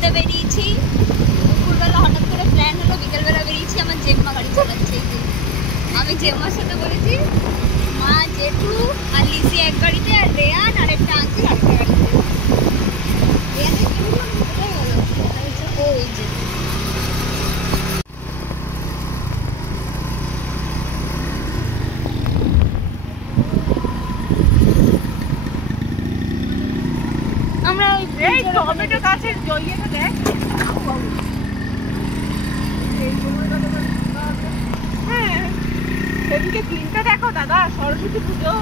ঘুরতে বেরিয়েছি। দুপুরবেলা হঠাৎ করে প্ল্যান হলো, বিকেলবেলা বেরিয়েছি। আমার জেম্মা গাড়ি চালাচ্ছে। আমি জেম্মার সাথে বলেছি মা, জেঠু আর লিসি এক গাড়িতে, আর রেয়ান আর একটা আঙ্কেল আরেকটা গাড়িতে। ওই যে আমরা এই টমেটো গাছের জইয়েটা দেখ। হ্যাঁ, সেদিকে দিনটা দেখো দাদা, সরস্বতী পুজো।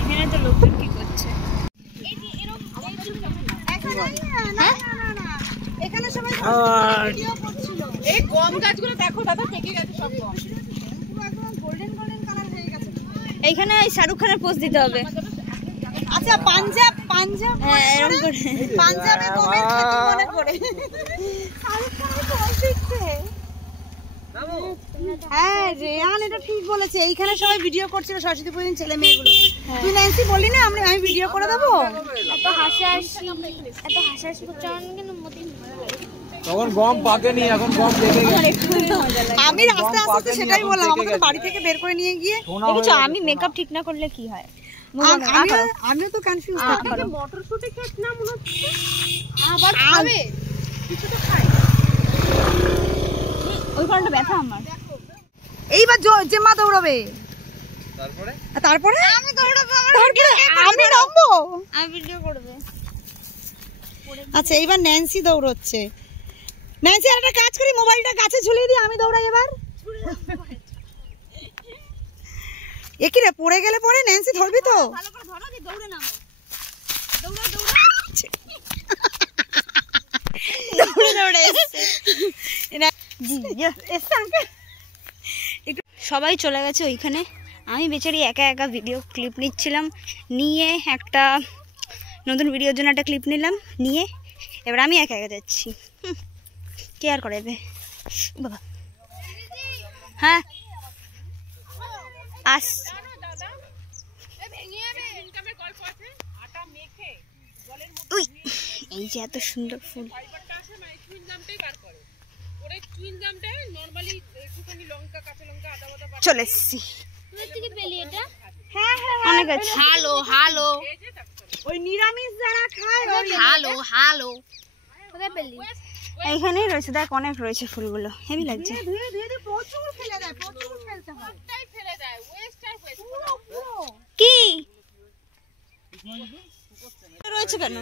এখানে তো লোকজন কি করছে? এখানে সবাই ভিডিও করছিল। এই গম গাছগুলো দেখো দাদা, পেকে গেছে সব গম। গোল্ডেন গোল্ডেন কালার হয়ে গেছে। এইখানে শাহরুখ খানের পোজ দিতে হবে। আচ্ছা, পাঞ্জাব পাঞ্জাব, হ্যাঁ এরকম করে পাঞ্জাবে কমেন্ট করতে মনে করে শাহরুখ খানের পোজ দিচ্ছে। হ্যাঁ রেয়ান এটা ঠিক বলেছে। এইখানে সবাই ভিডিও করছিল সরস্বতী পুজোর ছেলে মেয়েগুলো। তুই ন্যান্সি বললি না আমি ভিডিও করে দেবো? এত হাসাহাসি করছে কিন্তু মতি ভালো লাগে। তখন গম পাকেনি, এখন গম পেকে গেছে। আমি রাস্তা আস্তে সেটাই বললাম, আমাকে বাড়ি থেকে বের করে নিয়ে গিয়ে দেখেছো আমি মেকআপ ঠিক না করলে কি হয়। আমিও তো কনফিউজ থাকি। মটরশুঁটি খেত না মনে হচ্ছে, আবার খাবে কিছু তো খাই। ওই কারণটা ব্যথা আমার। এইবার যে মা দৌড়াবে, তারপরে আমি দৌড়াবো, আমি নামবো, আমি ভিডিও করবে। আচ্ছা এইবার ন্যান্সি দৌড়চ্ছে। ন্যান্সি আর একটা কাজ করি, মোবাইলটা গাছে ঝুলিয়ে দিই, আমি দৌড়াই এবার। এ কি রে, পড়ে গেলে পরে ন্যান্সি ধরবি তো? ভালো করে ধরো, দি দৌড়ে নামো। দৌড়া দৌড়া দৌড়ে দৌড়ে সবাই চলে গেছে ওইখানে। আমি বেচারি একা একা ভিডিও ক্লিপ নিচ্ছিলাম। নিয়ে একটা নতুন ভিডিওর জন্য একটা ক্লিপ নিলাম, নিয়ে এবার আমি একা একা যাচ্ছি। কে আর করাবে বাবা। হ্যাঁ আস এই যে এত সুন্দর ফুল। চলে এসছি। অনেক আছে। হ্যালো হ্যালো, ওই নিরামিষ যারা খায় হ্যালো হ্যালো এইখানেই রয়েছে। দেখ অনেক রয়েছে ফুলগুলো, হেভি লাগছে। কি রয়েছে কেন?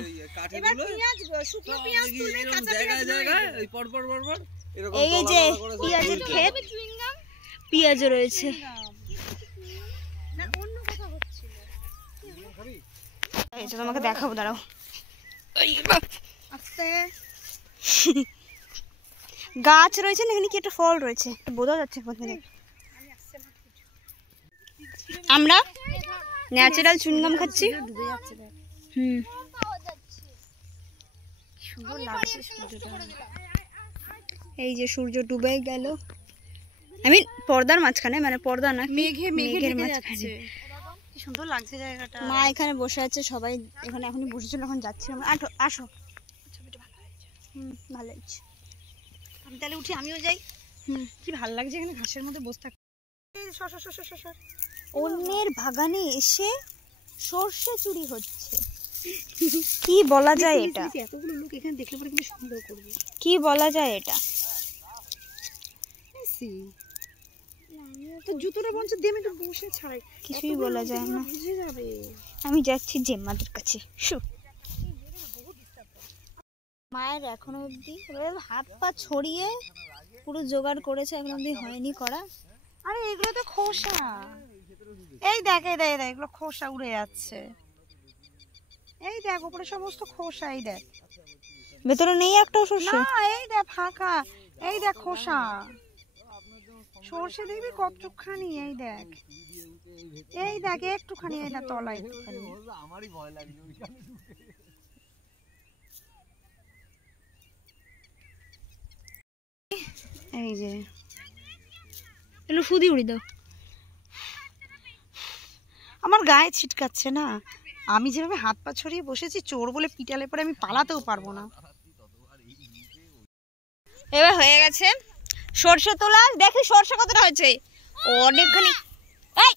এই যে পেঁয়াজের ক্ষেত, পেঁয়াজ রয়েছে। তোমাকে দেখাবো, দাঁড়াও। গাছ রয়েছে না, এখানে কি একটা ফল রয়েছে বোঝা যাচ্ছে। আমরা ন্যাচারাল চুইংগাম খাচ্ছি। এই যে সূর্য ডুবে গেল, আমি পর্দার মাঝখানে, মানে পর্দা না, মেঘের মাঝখানে। সুন্দর লাগছে জায়গাটা। মা এখানে বসে আছে, সবাই এখানে এখনই বসেছিল, এখন যাচ্ছি আমরা। আসো, ভালো লাগছে। আমি তাহলে উঠি, আমিও যাই। কি ভালো লাগছে এখানে ঘাসের মধ্যে বসে থাকতে। অন্যের বাগানে এসে সর্ষে চুরি হচ্ছে, কি বলা যায় এটা? এতগুলো লোক এখানে দেখলে পরে কিন্তু সন্দেহ করবে। কি বলা যায় এটা? জুতোটা বঞ্চ দিয়ে আমি একটু বসে ছাড়াই, কিছুই বলা যায় না। বুঝে যাবে। আমি যাচ্ছি জেম্মাদের কাছে। মায়ের এখনো অবধি হাত পা ছড়িয়ে পুরো জোগাড় করেছে, এখন অবধি হয়নি করা। আরে এগুলো তো খোসা, এই দেখ এই দেখ এগুলো খোসা উড়ে যাচ্ছে। এই দেখ উপরে সমস্ত খোসা, এই দেখ ভেতরে নেই একটাও সরষে। না এই দেখ ফাঁকা, এই দেখ খোসা। সরষে দেখবি কতখানি, এই দেখ এই দেখ একটুখানি, এটা তলায় একটুখানি। আমারই ভয় লাগে ওইখানে ঢুকে। এই যে এলো ফুদি উড়ি দাও। আমার গায়ে ছিটকাচ্ছে না, আমি যেভাবে হাত পা ছড়িয়ে বসেছি, চোর বলে পিটালে পরে আমি পালাতেও পারবো না। এবার হয়ে গেছে সর্ষে তোলা। দেখি সর্ষে কতটা হয়েছে। অনেকখানি। এই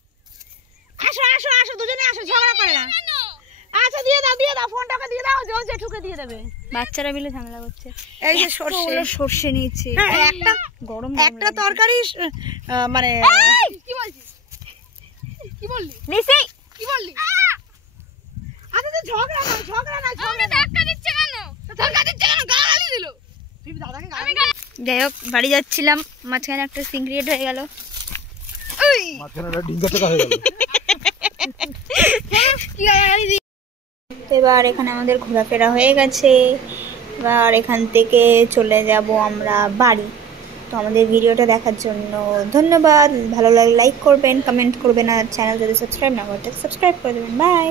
আসো আসো আসো, দুজনে আসো, ঝগড়া করে না। আচ্ছা দিয়ে দাও ফোনটাকে দিয়ে দাও, জেঠুকে দিয়ে দেবে। বাচ্চারা মিলে ঝামেলা করছে। এই যে সর্ষে নিয়েছে। একটা গরম একটা তরকারি মানে কি বলছিস? কি বললি? নিছি কি বললি? আচ্ছা তো ঝগড়া না ধাক্কা দিচ্ছে কেন? গালি দিল। তুই দাদাকে গালি দিলি? যাই হোক, বাড়ি যাচ্ছিলাম, মাঝখানে একটা সিন ক্রিয়েট হয়ে গেল। এবার এখানে আমাদের ঘোরাফেরা হয়ে গেছে। এবার এখান থেকে চলে যাব আমরা বাড়ি। তো আমাদের ভিডিওটা দেখার জন্য ধন্যবাদ। ভালো লাগলে লাইক করবেন, কমেন্ট করবেন, আর চ্যানেল যদি সাবস্ক্রাইব না করতে সাবস্ক্রাইব করে দেবেন। বাই।